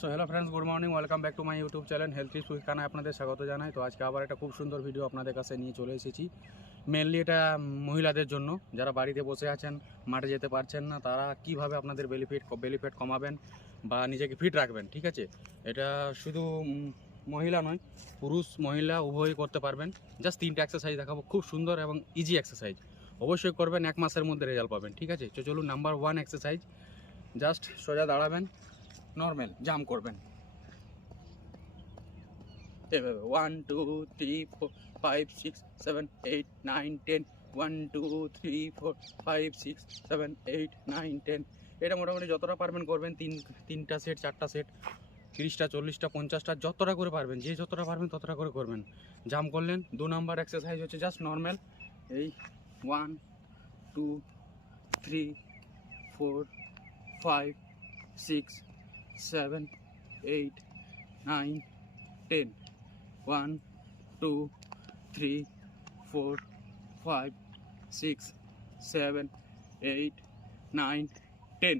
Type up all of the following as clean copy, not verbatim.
So hello friends, good morning, welcome back to my YouTube channel health tips with কানা। আপনাদের স্বাগত জানাই। তো আজকে আবার একটা খুব সুন্দর ভিডিও আপনাদের কাছে নিয়ে চলে এসেছি। মেনলি এটা মহিলাদের জন্য, যারা বাড়িতে বসে আছেন, মাঠে যেতে পারছেন না, তারা কিভাবে আপনাদের বেলিফ্যাট কমাবেন বা নিজেকে ফিট রাখবেন। ঠিক আছে, এটা শুধু মহিলা নয়, পুরুষ মহিলা উভয়ই করতে পারবেন। জাস্ট 3টা এক্সারসাইজ দেখাবো, খুব সুন্দর এবং ইজি এক্সারসাইজ। অবশ্যই করবেন, 1 মাসের মধ্যে রেজাল্ট পাবেন। ঠিক আছে, তো চলুন নাম্বার 1 এক্সারসাইজ। জাস্ট সোজা দাঁড়াবেন, নর্মাল জাম্প করবেন এভাবে 1 2 3 4 5 6 7 8 9 10 1 2 3 4 5 6 7 8 9 10। এটা মোটামুটি যতটা পারবেন করবেন। তিনটা সেট, 4টা সেট, 30টা 40টা 50টা, যতটা করে পারবেন, যে যতটা পারবেন ততটা করে করবেন। জাম্প করলেন। 2 নাম্বার এক্সারসাইজ হচ্ছে জাস্ট নর্মাল এই 1 2 3 4 5 6 7 8 9 10 1 2 3 4 5 6 7 8 9 10।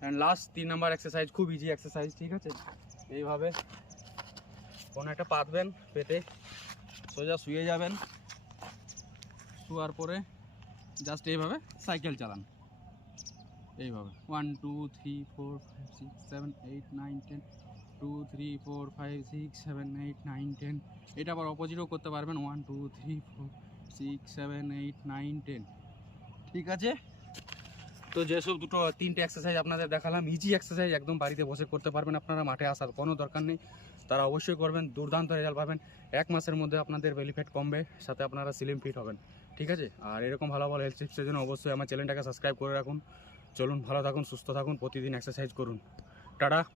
অ্যান্ড লাস্ট 3 নাম্বার এক্সারসাইজ, খুব ইজি এক্সারসাইজ। ঠিক আছে, এইভাবে কোনো একটা পাতবেন, পেটে সোজা শুয়ে যাবেন। শোয়ার পরে জাস্ট এইভাবে সাইকেল চালান, এইভাবে 1 2 3 4 5 6 7 8 9 10 2 3 4 5 6 7 8 9 10। এটা আবার অপোজিটও করতে পারবেন, 1 2 3 4 6 7 8 9 10। ঠিক আছে, তো যেসব 3টে এক্সারসাইজ আপনাদের দেখালাম, ইজি এক্সারসাইজ, একদম বাড়িতে বসে করতে পারবেন। আপনারা মাঠে আসার কোনো দরকার নেই, তারা অবশ্যই করবেন, দুর্দান্ত রেজাল্ট পাবেন। 1 মাসের মধ্যে আপনাদের বেলি ফ্যাট কমবে, সাথে আপনারা স্লিম ফিট হবেন। ঠিক আছে, আর এরকম ভালো ভালো হেলথ টিপসের জন্য অবশ্যই আমার চ্যানেলটাকে সাবস্ক্রাইব করে রাখুন। চলুন, ভালো থাকুন, সুস্থ থাকুন, প্রতিদিন এক্সারসাইজ করুন। টাটা।